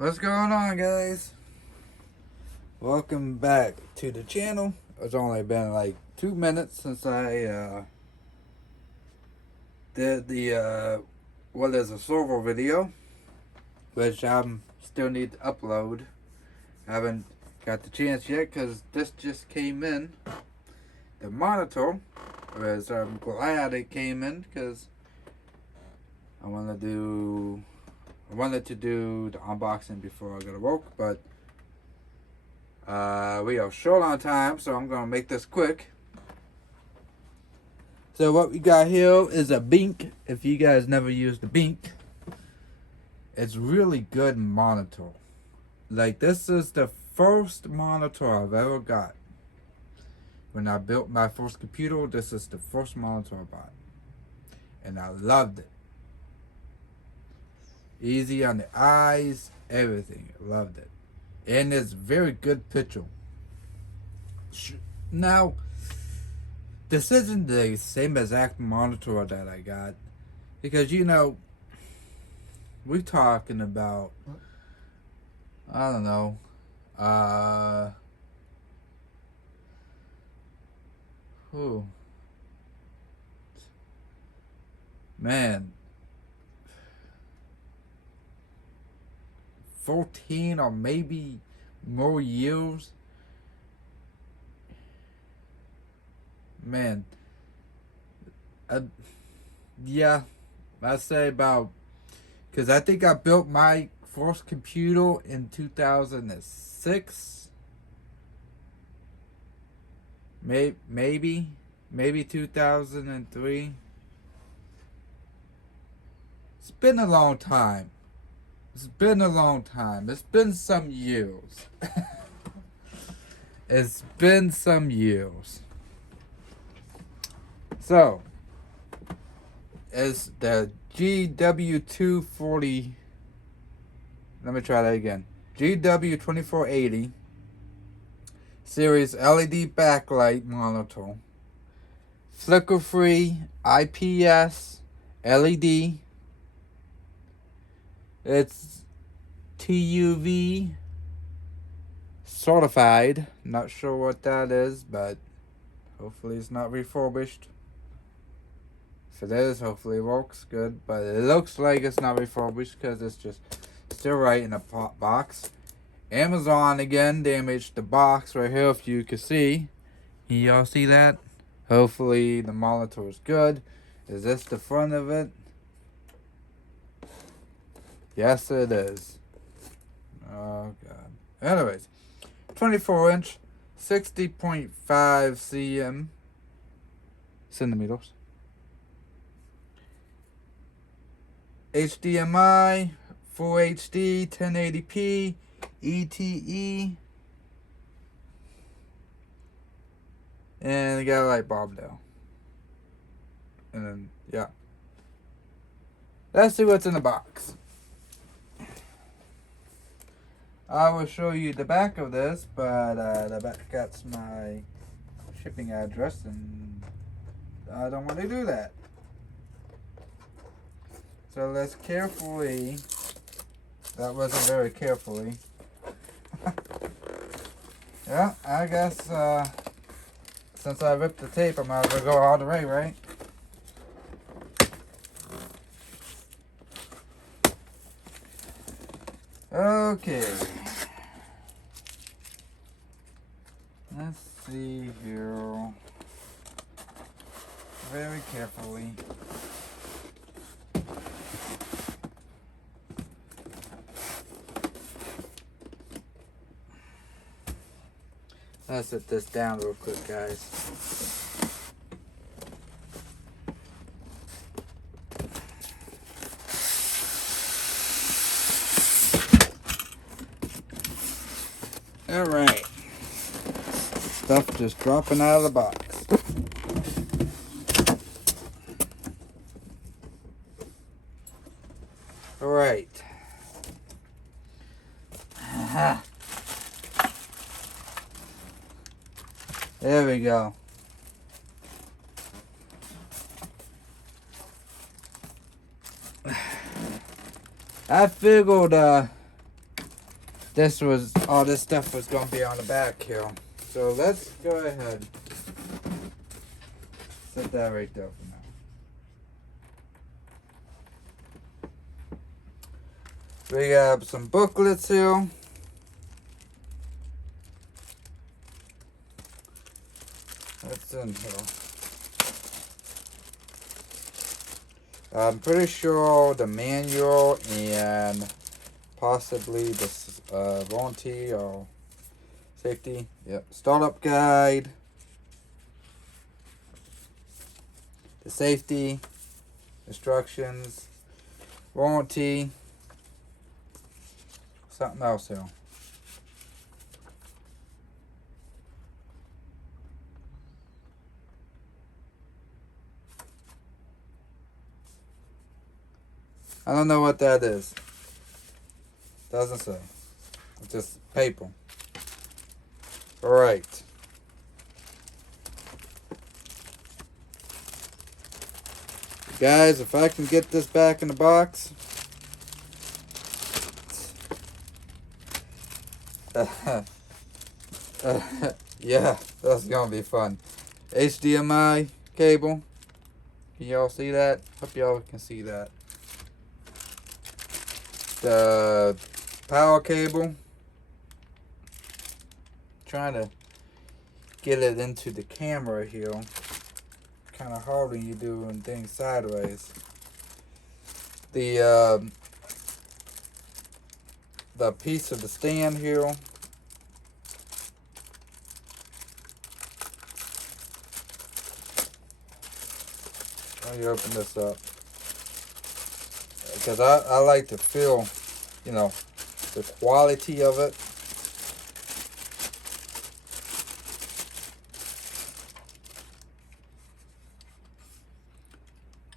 What's going on, guys? Welcome back to the channel. It's only been like 2 minutes since I did the what is a server video, which I'm still need to upload. I haven't got the chance yet because this just came in. The monitor, which I'm glad it came in because I wanted to do the unboxing before I go to work, but we are short on time, so I'm gonna make this quick. So what we got here is a BENQ. If you guys never used the BENQ, it's really good monitor. Like, this is the first monitor I've ever got. When I built my first computer, this is the first monitor I bought, and I loved it. Easy on the eyes, everything. Loved it. And it's very good picture. Now, this isn't the same exact monitor that I got, because we're talking about, I don't know, man, 14 or maybe more years. Man, yeah, I'd say about, because I think I built my first computer in 2006. Maybe 2003. It's been a long time. It's been some years. It's been some years. So, it's the GW240. Let me try that again. GW2480 series LED backlight monitor. Flicker-free IPS LED. It's TUV certified. Not sure what that is, but hopefully it's not refurbished. If it is, hopefully it works good. But it looks like it's not refurbished because it's just still right in a box. Amazon again damaged the box right here, if you can see. Can y'all see that? Hopefully the monitor is good. Is this the front of it? Yes, it is. Oh, God. Anyways, 24-inch, 60.5 centimeters. HDMI, Full HD, 1080p, ETE. And I got a light bulb there. And then, yeah. Let's see what's in the box. I will show you the back of this, but the back got my shipping address, and I don't want to do that. So let's carefully, that wasn't very carefully. Yeah, I guess since I ripped the tape, I might as well go all the way, right? Okay. Let's see here. Very carefully. Let's set this down real quick, guys. Alright. Stuff just dropping out of the box. Alright. There we go. I figured all this stuff was gonna be on the back here. So let's go ahead. Set that right there for now. We got some booklets here. What's in here? I'm pretty sure the manual and possibly the warranty or safety. Yep. Startup guide. The safety. Instructions. Warranty. Something else here. I don't know what that is. Doesn't say. It's just paper. Alright. Guys, if I can get this back in the box. Yeah, that's gonna be fun. HDMI cable. Can y'all see that? Hope y'all can see that. The power cable. Trying to get it into the camera here. Kind of hard when you doing things sideways. The piece of the stand here. Let me open this up. Because I like to feel, you know, the quality of it.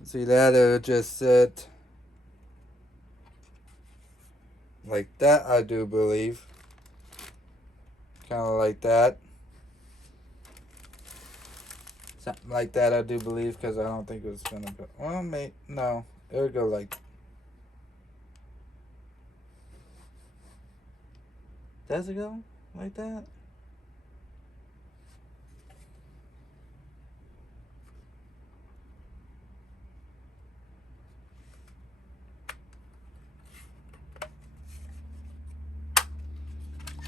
See that? It'll just sit like that, I do believe. Kind of like that. Something like that, I do believe, because I don't think it was gonna go. Well, no, it would go like. Does it go like that?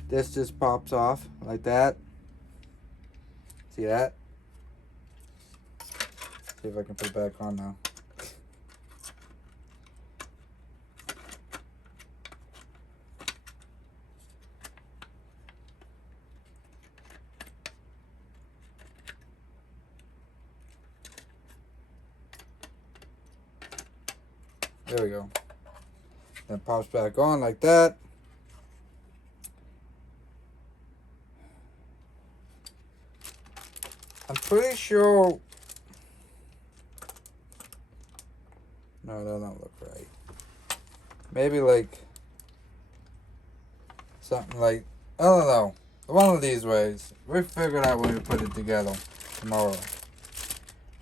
This just pops off like that. See that? See if I can put it back on now. There we go. Then pops back on like that. I'm pretty sure. No, that don't look right. Maybe like something like, I don't know. One of these ways. We'll figure it out when we put it together tomorrow.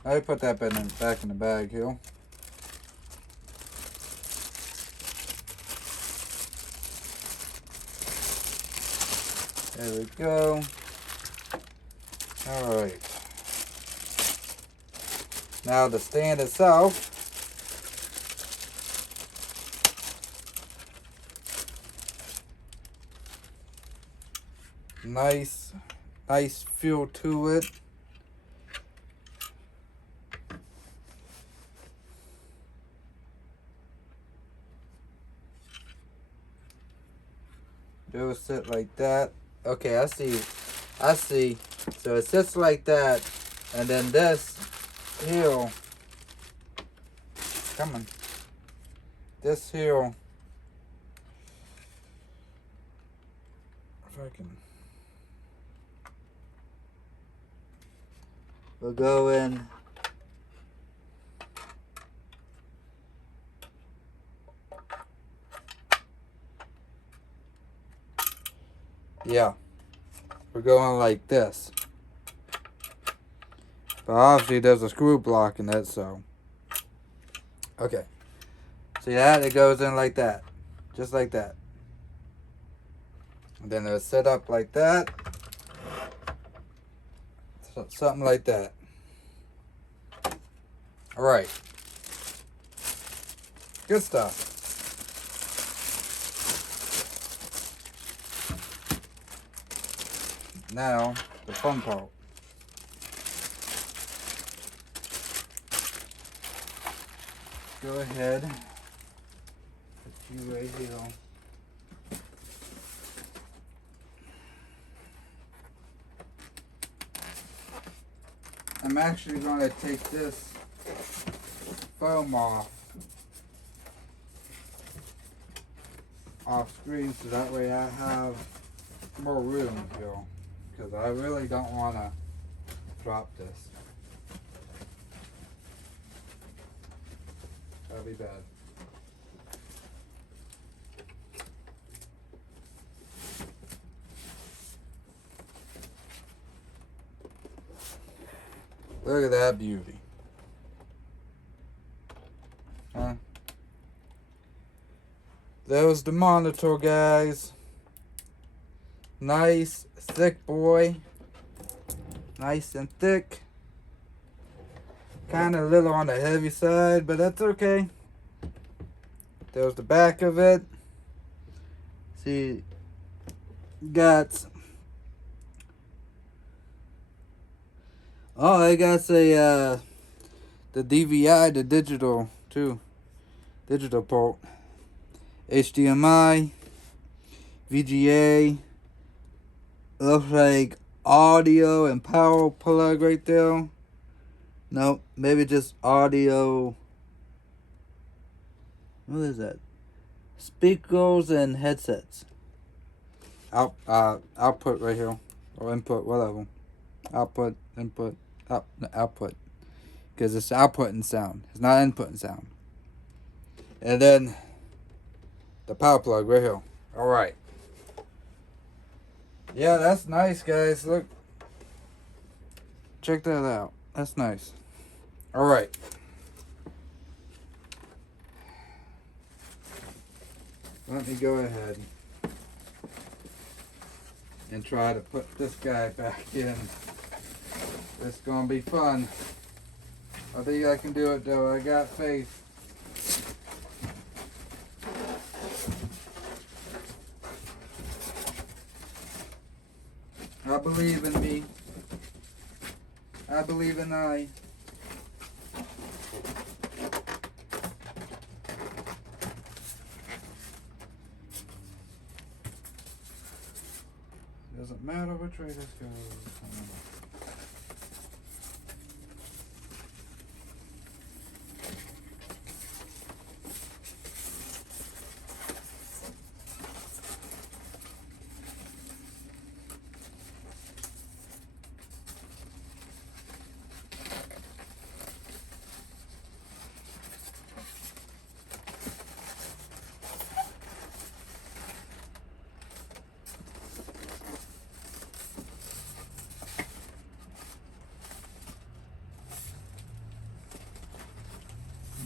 Let me put that back in the bag here. There we go. Alright. Now the stand itself. Nice feel to it. It will sit like that. Okay, I see. So it sits like that, and then this here, come on, this here, if I can, will go in. Yeah, we're going like this. But obviously there's a screw block in it, so. Okay. See that? It goes in like that. Just like that. And then it'll sit up like that. Something like that. Alright. Good stuff. Now, the fun part. Go ahead. Put you right here. I'm actually going to take this foam off screen so that way I have more room here, because I really don't want to drop this. That'll be bad. Look at that beauty. Huh? There's the monitor, guys. Nice, thick boy. Nice and thick. Kind of a little on the heavy side, but that's okay. There's the back of it. See, got... Oh, I got the DVI, the digital too. Digital port. HDMI, VGA. Looks like audio and power plug right there. Nope, maybe just audio. What is that? Speakers and headsets. Output right here, or input, whatever. Output, input, output. Because it's outputting sound. It's not inputting sound. And then the power plug right here. Alright. Yeah, that's nice, guys. Look. Check that out. That's nice. Alright. Let me go ahead and try to put this guy back in. It's gonna be fun. I think I can do it though. I got faith. I believe in me. I believe in I. Doesn't matter which way this goes.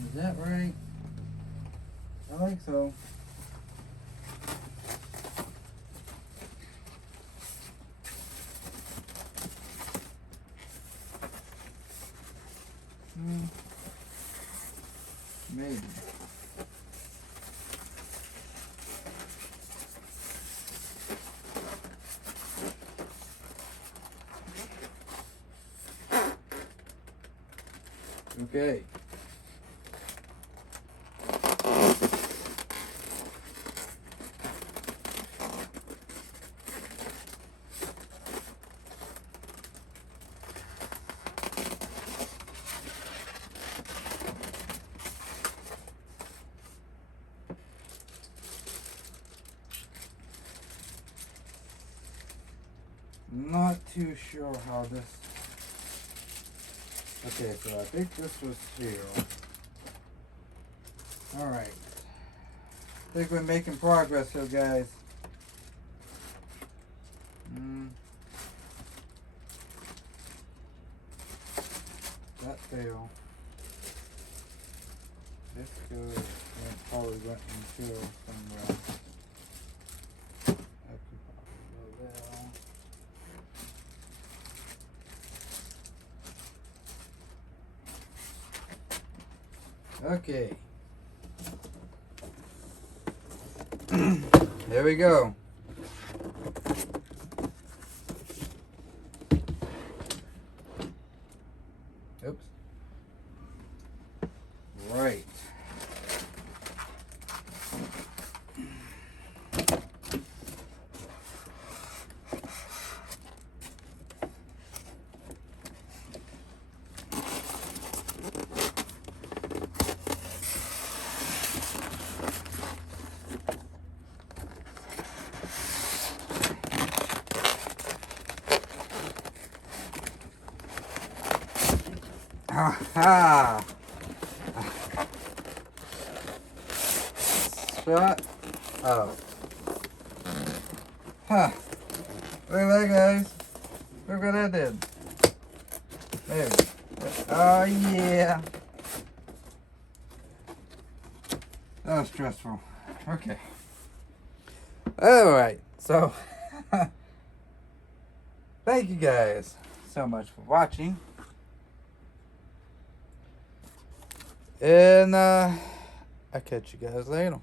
Is that right? I think so. Maybe. Okay. Not too sure how this... Okay, so I think this was here. Alright. I think we're making progress here, guys. That failed. This goes... It probably went in here somewhere. Okay. There we go. Oops. Right. Aha! Shut up. Huh. Look at that, guys. Look what I did. There. Oh, yeah. That was stressful. Okay. Alright, so thank you guys so much for watching. And I'll catch you guys later.